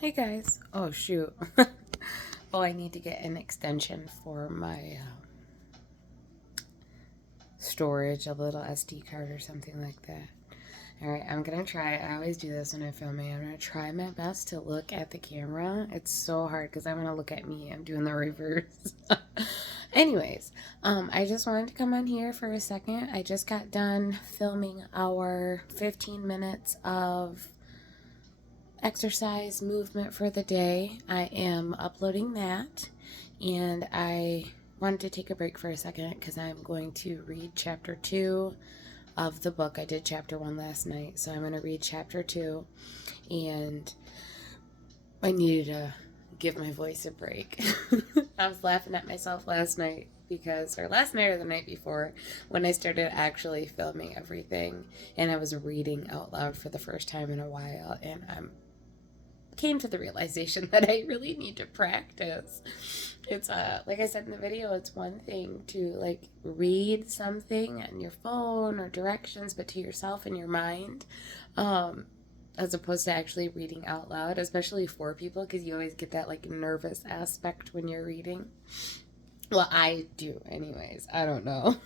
Hey guys. Oh shoot. Oh, I need to get an extension for my storage, a little SD card or something like that. Alright, I'm gonna try. I always do this when I'm filming. I'm gonna try my best to look at the camera. It's so hard because I want to look at me. I'm doing the reverse. Anyways, I just wanted to come on here for a second. I just got done filming our 15 minutes of exercise movement for the day. I am uploading that, and I wanted to take a break for a second because I'm going to read chapter 2 of the book. I did chapter 1 last night, so I'm going to read chapter 2, and I needed to give my voice a break. I was laughing at myself last night because, or last night or the night before, when I started actually filming everything and I was reading out loud for the first time in a while, and came to the realization that I really need to practice. It's like I said in the video, it's one thing to like read something on your phone or directions, but to yourself in your mind, as opposed to actually reading out loud, especially for people, because you always get that like nervous aspect when you're reading. Well, I do, anyways. I don't know.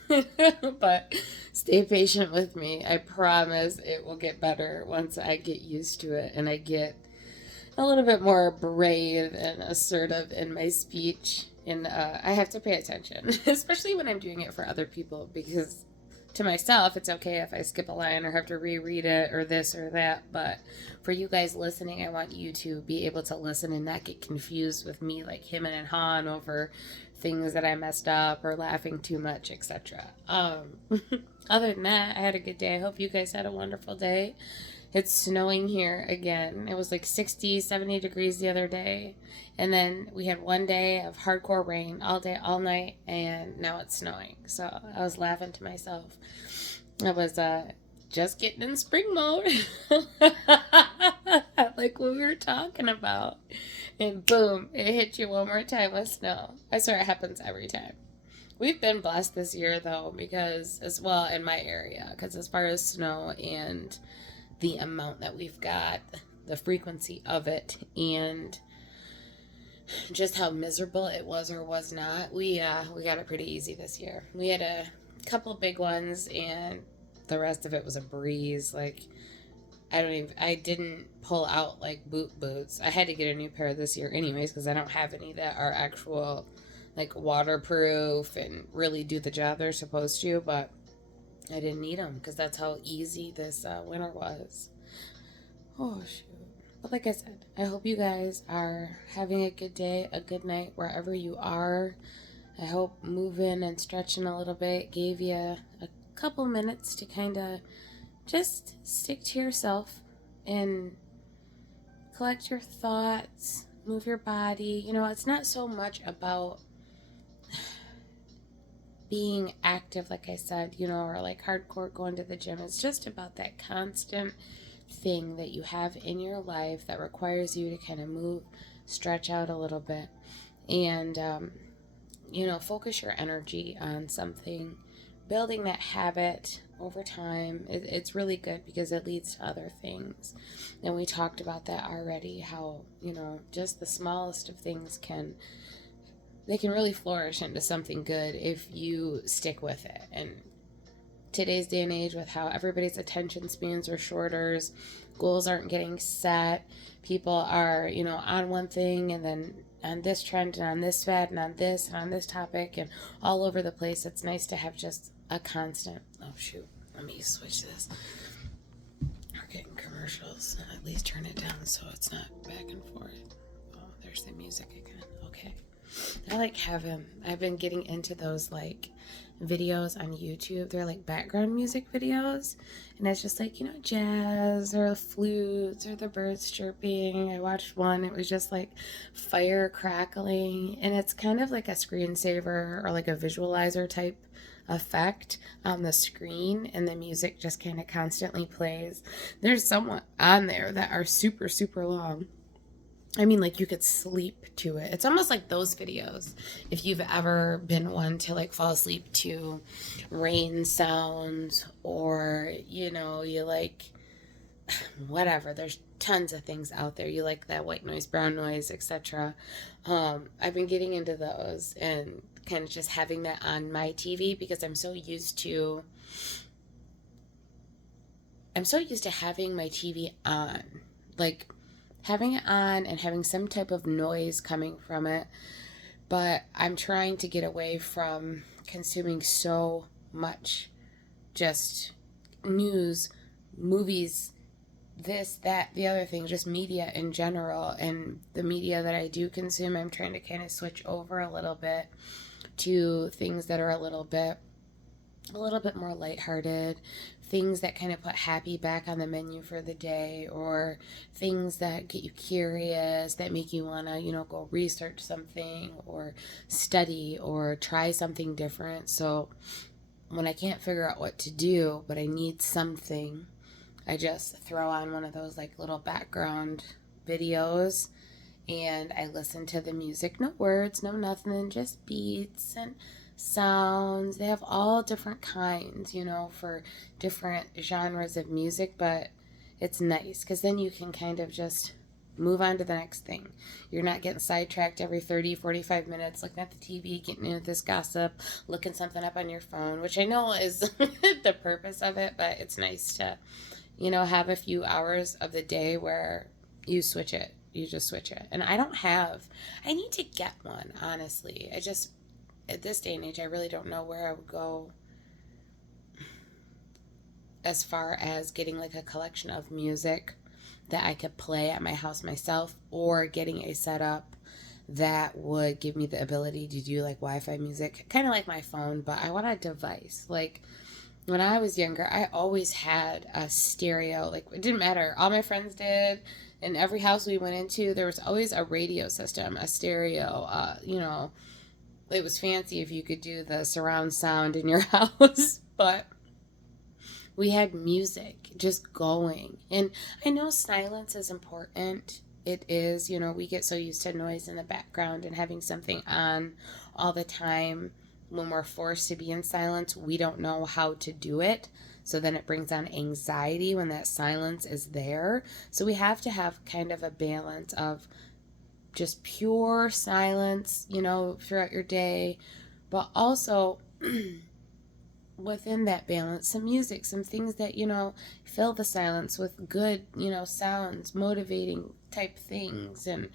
But stay patient with me. I promise it will get better once I get used to it and I get a little bit more brave and assertive in my speech. And I have to pay attention, especially when I'm doing it for other people, because to myself, it's okay if I skip a line or have to reread it or this or that. But for you guys listening, I want you to be able to listen and not get confused with me like him and Han over things that I messed up or laughing too much, etc. Other than that, I had a good day. I hope you guys had a wonderful day. It's snowing here again. It was like 60, 70 degrees the other day. And then we had one day of hardcore rain all day, all night, and now it's snowing. So I was laughing to myself. I was just getting in spring mode. Like what we were talking about. And boom, it hit you one more time with snow. I swear it happens every time. We've been blessed this year, though, because, as well, in my area, because as far as snow and the amount that we've got, the frequency of it, and just how miserable it was or was not, we got it pretty easy this year. We had a couple big ones, and the rest of it was a breeze. Like I didn't pull out like boots. I had to get a new pair this year, anyways, because I don't have any that are actual like waterproof and really do the job they're supposed to. But I didn't need them because that's how easy this winter was. Oh, shoot. But like I said, I hope you guys are having a good day, a good night, wherever you are. I hope moving and stretching a little bit gave you a couple minutes to kind of just stick to yourself and collect your thoughts, move your body. You know, it's not so much about being active, like I said, you know, or like hardcore going to the gym. It's just about that constant thing that you have in your life that requires you to kind of move, stretch out a little bit, and, you know, focus your energy on something. Building that habit over time, it's really good because it leads to other things. And we talked about that already, how, you know, just the smallest of things can really flourish into something good if you stick with it. And today's day and age, with how everybody's attention spans are shorter, goals aren't getting set, people are, you know, on one thing and then on this trend and on this fad and on this and on this topic and all over the place. It's nice to have just a constant. Oh shoot, let me switch this. We're getting commercials. At least turn it down so it's not back and forth. Oh, there's the music again. Okay. I like having, I've been getting into those like videos on YouTube. They're like background music videos, and it's just like, you know, jazz or flutes or the birds chirping. I watched one, it was just like fire crackling, and it's kind of like a screensaver or like a visualizer type effect on the screen, and the music just kind of constantly plays. There's some on there that are super, super long. I mean, like you could sleep to it. It's almost like those videos. If you've ever been one to like fall asleep to rain sounds, or, you know, you like whatever. There's tons of things out there. You like that white noise, brown noise, etc. I've been getting into those and kind of just having that on my TV because I'm so used to having my TV on. Like having it on and having some type of noise coming from it. But I'm trying to get away from consuming so much just news, movies, this, that, the other thing, just media in general. And the media that I do consume, I'm trying to kind of switch over a little bit to things that are a little bit more lighthearted, things that kind of put happy back on the menu for the day, or things that get you curious, that make you want to, go research something or study or try something different. So when I can't figure out what to do, but I need something, I just throw on one of those like little background videos and I listen to the music. No words, no nothing, just beats and sounds. They have all different kinds, for different genres of music, but it's nice because then you can kind of just move on to the next thing. You're not getting sidetracked every 30, 45 minutes looking at the TV, getting into this gossip, looking something up on your phone, which I know is the purpose of it, but it's nice to, have a few hours of the day where you switch it. You just switch it. And I need to get one, honestly. At this day and age, I really don't know where I would go as far as getting like a collection of music that I could play at my house myself, or getting a setup that would give me the ability to do like Wi-Fi music, kind of like my phone, but I want a device. Like when I was younger, I always had a stereo. Like it didn't matter. All my friends did. In every house we went into, there was always a radio system, a stereo. It was fancy if you could do the surround sound in your house, but we had music just going. And I know silence is important. It is, we get so used to noise in the background and having something on all the time. When we're forced to be in silence, we don't know how to do it. So then it brings on anxiety when that silence is there. So we have to have kind of a balance of just pure silence, throughout your day, but also within that balance, some music, some things that, fill the silence with good, sounds, motivating type things. And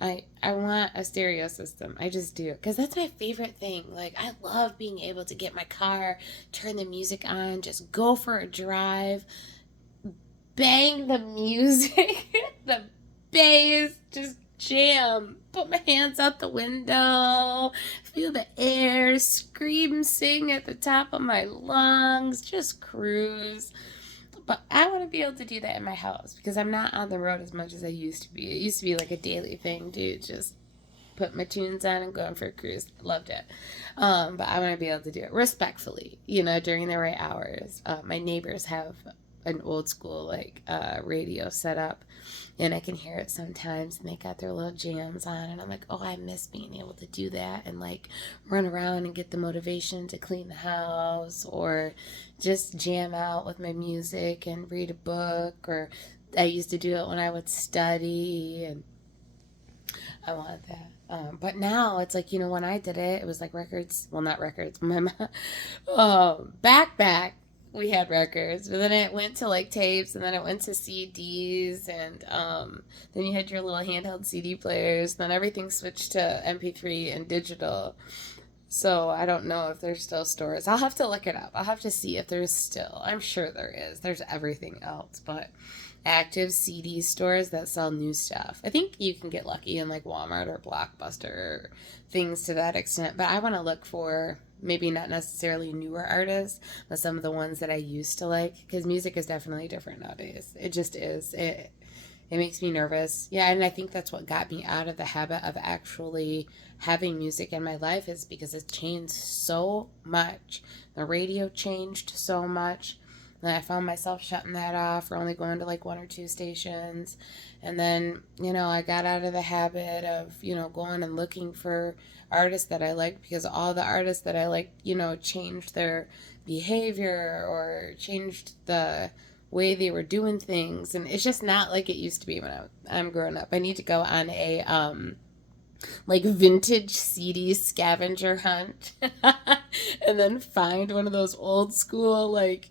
I want a stereo system. I just do. Because that's my favorite thing. Like, I love being able to get my car, turn the music on, just go for a drive, bang the music, the bass, just jam, put my hands out the window, feel the air, scream, sing at the top of my lungs, just cruise. But I want to be able to do that in my house because I'm not on the road as much as I used to be. It used to be like a daily thing, dude. Just put my tunes on and going for a cruise. Loved it. But I want to be able to do it respectfully, during the right hours. My neighbors have an old school like radio set up, and I can hear it sometimes, and they got their little jams on, and I'm like, oh, I miss being able to do that and like run around and get the motivation to clean the house or just jam out with my music and read a book. Or I used to do it when I would study, and I wanted that. But now it's like, when I did it, it was like records. Well, not records. My back we had records, but then it went to like tapes, and then it went to CDs, and then you had your little handheld CD players. Then everything switched to MP3 and digital. So I don't know if there's still stores. I'll have to look it up. I'll have to see if there's still. I'm sure there is. There's everything else, but active CD stores that sell new stuff. I think you can get lucky in like Walmart or Blockbuster or things to that extent. But I want to look for maybe not necessarily newer artists, but some of the ones that I used to like, because music is definitely different nowadays. It just is. It makes me nervous. Yeah, and I think that's what got me out of the habit of actually having music in my life, is because it changed so much. The radio changed so much. And I found myself shutting that off or only going to like one or two stations. And then, I got out of the habit of, going and looking for artists that I liked, because all the artists that I liked, changed their behavior or changed the way they were doing things, and it's just not like it used to be when I'm growing up. I need to go on a like vintage CD scavenger hunt and then find one of those old school, like,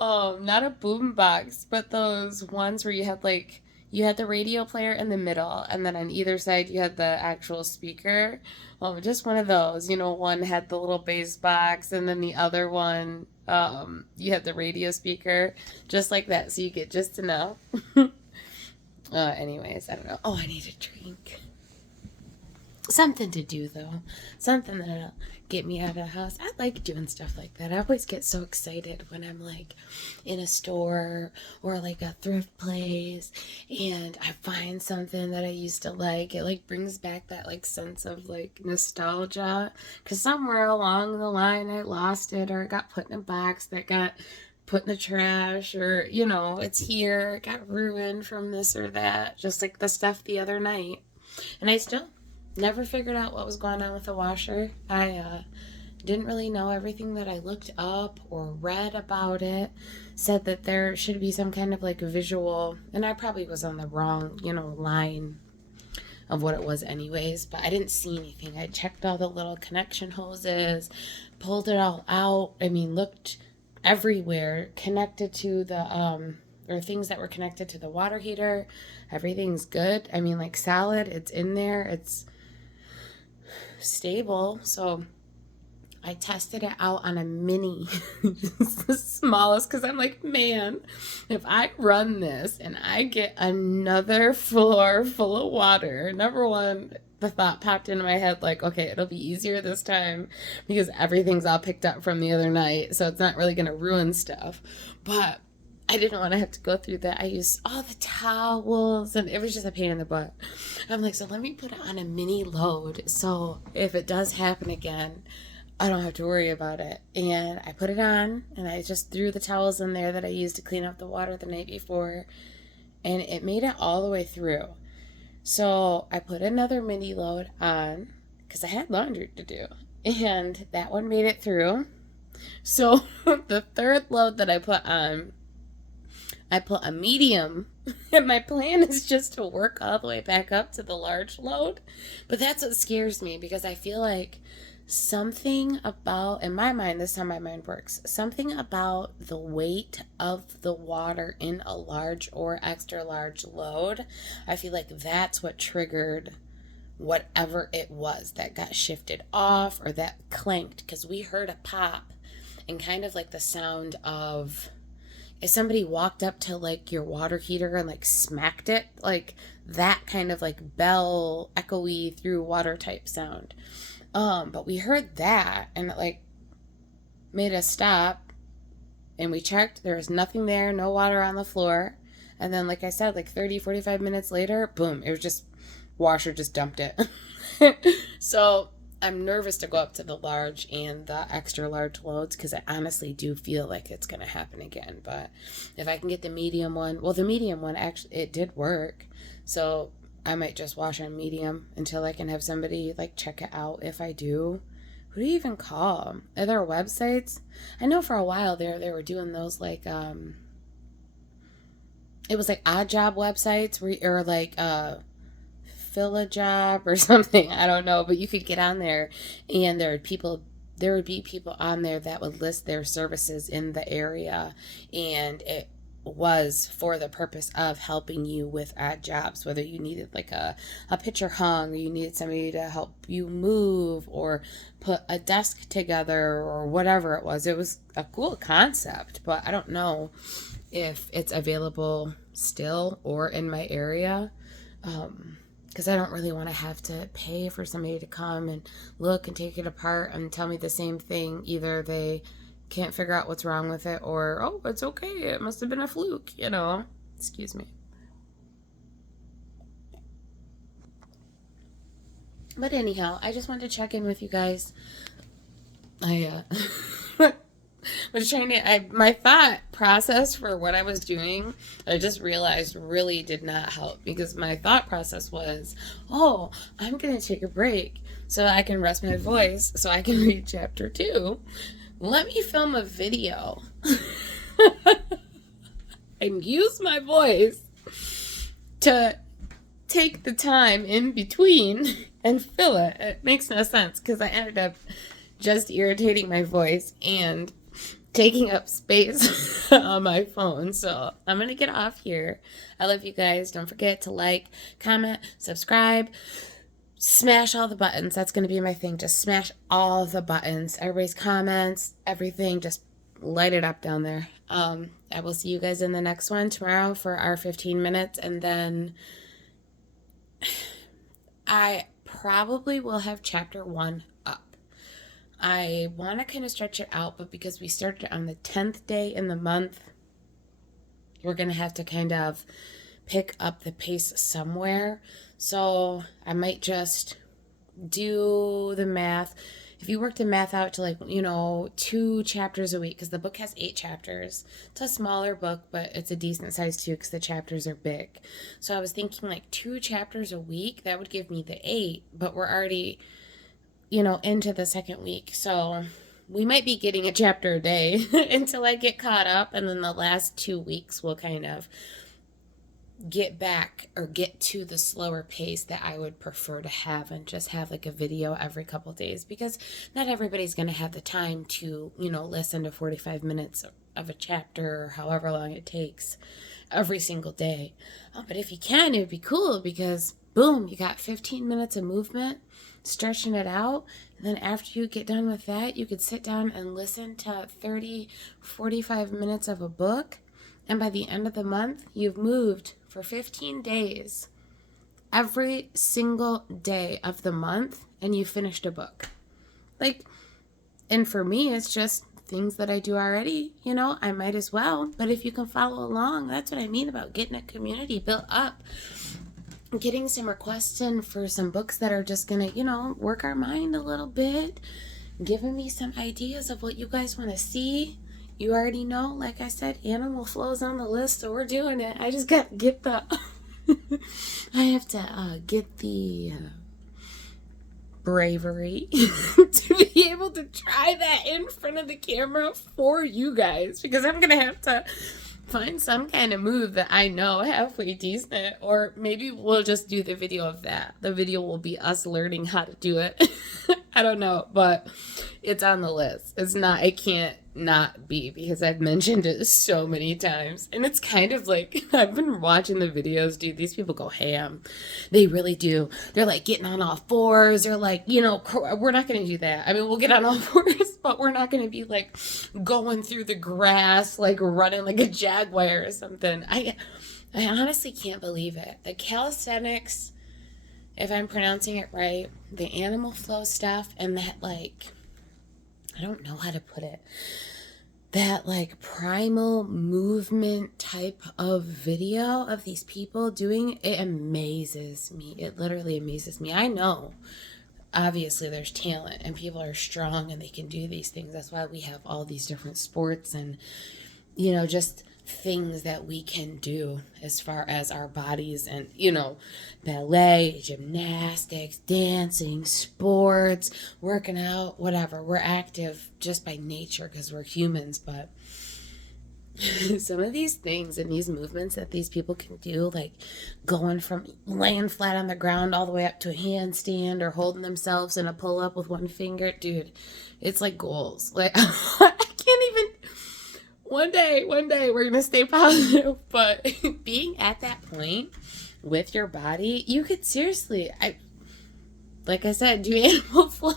not a boom box, but those ones where you had like, you had the radio player in the middle, and then on either side you had the actual speaker. Just one of those, one had the little bass box, and then the other one, you had the radio speaker, just like that, so you get just enough. Anyways, I don't know. Oh, I need a drink. Something to do, though. Something that'll get me out of the house. I like doing stuff like that. I always get so excited when I'm like in a store or like a thrift place and I find something that I used to like. It like brings back that like sense of like nostalgia, because somewhere along the line I lost it, or it got put in a box that got put in the trash, or it's here, it got ruined from this or that, just like the stuff the other night. And I still never figured out what was going on with the washer. I didn't really know everything that I looked up or read about it. Said that there should be some kind of like visual, and I probably was on the wrong, line of what it was anyways, but I didn't see anything. I checked all the little connection hoses, pulled it all out. I mean, looked everywhere, connected to the, or things that were connected to the water heater. Everything's good. I mean, like solid, it's in there. It's stable. So I tested it out on a mini, the smallest, because I'm like, man, if I run this and I get another floor full of water, number one, the thought popped into my head like, okay, it'll be easier this time because everything's all picked up from the other night, so it's not really going to ruin stuff. But I didn't want to have to go through that. I used all the towels, and it was just a pain in the butt. I'm like, so let me put it on a mini load, so if it does happen again, I don't have to worry about it. And I put it on, and I just threw the towels in there that I used to clean up the water the night before, and it made it all the way through. So I put another mini load on, because I had laundry to do, and that one made it through. So the third load that I put on, I put a medium, and my plan is just to work all the way back up to the large load. But that's what scares me, because I feel like something about, in my mind, this is how my mind works, something about the weight of the water in a large or extra large load, I feel like that's what triggered whatever it was that got shifted off or that clanked, because we heard a pop and kind of like the sound of if somebody walked up to like your water heater and like smacked it, like that kind of like bell, echoey through water type sound. But we heard that, and it like made us stop, and we checked. There was nothing there, no water on the floor. And then, like I said, like 30, 45 minutes later, boom, it was just, washer just dumped it. So I'm nervous to go up to the large and the extra large loads, because I honestly do feel like it's going to happen again. But if I can get the medium one, well, the medium one, actually, it did work. So I might just wash on medium until I can have somebody like check it out. If I do, who do you even call? Are there websites? I know for a while there they were doing those like it was like odd job websites or like fill a job or something. I don't know, but you could get on there, and there would be people on there that would list their services in the area, and it was for the purpose of helping you with odd jobs, whether you needed like a picture hung, or you needed somebody to help you move or put a desk together or whatever it was. It was a cool concept, but I don't know if it's available still or in my area, because I don't really want to have to pay for somebody to come and look and take it apart and tell me the same thing. Either they can't figure out what's wrong with it, or, oh, it's okay, it must have been a fluke, Excuse me. But anyhow, I just wanted to check in with you guys. I was trying to, my thought process for what I was doing, I just realized really did not help, because my thought process was, oh, I'm going to take a break so I can rest my voice so I can read chapter 2. Let me film a video. and use my voice to take the time in between and fill it. It makes no sense because I ended up just irritating my voice and taking up space on my phone. So I'm going to get off here. I love you guys. Don't forget to like, comment, subscribe, smash all the buttons. That's going to be my thing. Just smash all the buttons. Everybody's comments, everything. Just light it up down there. I will see you guys in the next one tomorrow for our 15 minutes. And then I probably will have chapter 1 up. I want to kind of stretch it out, but because we started on the 10th day in the month, we're going to have to kind of pick up the pace somewhere. So I might just do the math. If you work the math out to 2 chapters a week, because the book has 8 chapters. It's a smaller book, but it's a decent size too because the chapters are big. So I was thinking 2 chapters a week, that would give me the 8, but we're already, into the second week. So we might be getting a chapter a day until I get caught up. And then the last 2 weeks we'll kind of get back or get to the slower pace that I would prefer to have and just have a video every couple days, because not everybody's going to have the time to, listen to 45 minutes of a chapter or however long it takes every single day. But if you can, it would be cool because boom, you got 15 minutes of movement, stretching it out. And then after you get done with that, you could sit down and listen to 30, 45 minutes of a book. And by the end of the month, you've moved for 15 days, every single day of the month, and you finished a book. And for me, it's just things that I do already, I might as well. But if you can follow along, that's what I mean about getting a community built up. Getting some requests in for some books that are just going to, work our mind a little bit. Giving me some ideas of what you guys want to see. You already know, like I said, animal flow's on the list, so we're doing it. I just got to get the... I have to get the bravery to be able to try that in front of the camera for you guys, because I'm going to have to find some kind of move that I know halfway decent, or maybe we'll just do the video of that. The video will be us learning how to do it. I don't know, but it's on the list. It can't not be, because I've mentioned it so many times. And it's kind of I've been watching the videos, dude. These people go ham. They really do. They're getting on all fours. They're we're not going to do that. I mean, we'll get on all fours, but we're not going to be going through the grass, running like a jaguar or something. I honestly can't believe it. The calisthenics, if I'm pronouncing it right, the animal flow stuff, and that I don't know how to put it, that primal movement type of video of these people doing it amazes me. It literally amazes me. I know obviously there's talent and people are strong and they can do these things. That's why we have all these different sports and just things that we can do as far as our bodies and ballet, gymnastics, dancing, sports, working out, whatever. We're active just by nature because we're humans, but some of these things and these movements that these people can do, going from laying flat on the ground all the way up to a handstand or holding themselves in a pull-up with one finger, dude, it's goals. I can't even... One day, we're going to stay positive, but being at that point with your body, you could seriously, like I said, do animal flow,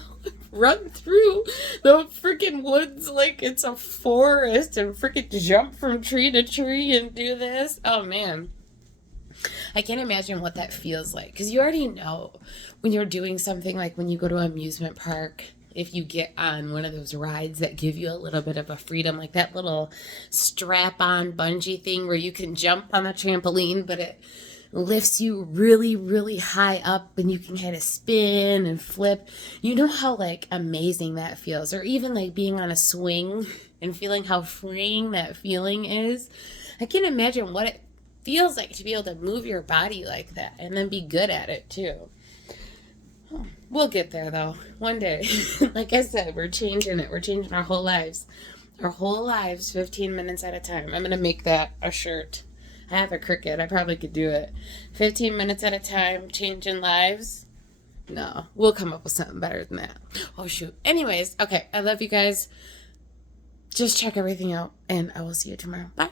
run through the freaking woods like it's a forest and freaking jump from tree to tree and do this. Oh, man. I can't imagine what that feels like, because you already know when you're doing something when you go to an amusement park. If you get on one of those rides that give you a little bit of a freedom, like that little strap-on bungee thing where you can jump on the trampoline, but it lifts you really, really high up and you can kind of spin and flip. You know how amazing that feels. Or even being on a swing and feeling how freeing that feeling is. I can't imagine what it feels like to be able to move your body like that and then be good at it too. We'll get there, though. One day. Like I said, we're changing it. We're changing our whole lives Our whole lives, 15 minutes at a time. I'm going to make that a shirt. I have a Cricut. I probably could do it. 15 minutes at a time, changing lives. No, we'll come up with something better than that. Oh, shoot. Anyways, okay. I love you guys. Just check everything out, and I will see you tomorrow. Bye.